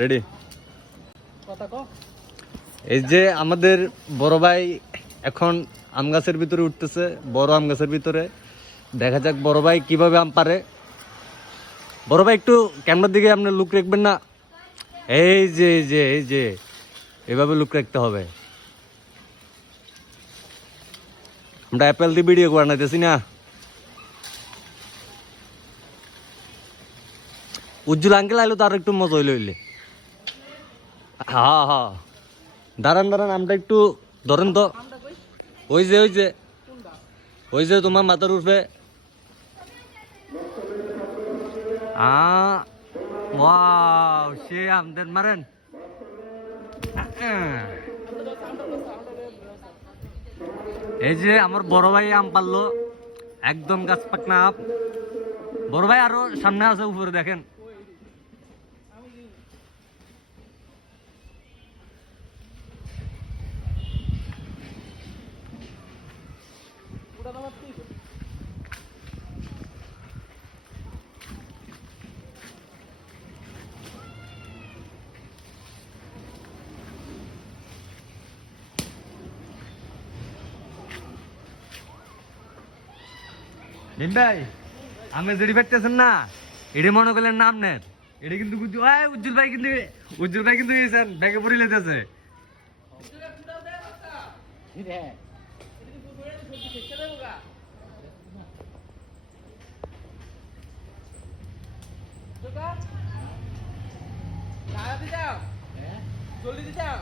Ready. এই যে আমাদের বড় ভাই এখন আম গাছের ভিতরে উঠতেছে, বড় আম গাছের ভিতরে। দেখা যাক বড় ভাই কিভাবে আম পারে। বড় ভাই একটু ক্যামেরার দিকে আপনার লুক রাখবেন না? এই যে এই যে এই যে এভাবে লুক রাখতে হবে। আমরা অ্যাপেল দিয়ে ভিডিও বানাইতেছি না। উজ্জ্বল আঙ্কেল আইলো তার একটু মজা হইলে হইলে। হ্যাঁ হ্যাঁ, দাঁড়ান দাঁড়ান, আমরা একটু ধরেন তো। ওই যে ওই যে ওই যে তোমার মাথার উপরে। ওয়াও, সে আমাদের মারেন। এই যে আমার বড় ভাই আম পারলো, একদম গাছ পাকনা আম। বড় ভাই আরো সামনে আছে, উপরে দেখেন। নিম ভাই, আমি যেটি পাইতেছেন না, এটি মনে করলেন নাম নেন। এটা কিন্তু উজ্জ্বল ভাই কিন্তু ব্যাগে পড়ে লেতেছে। জলদি যাও।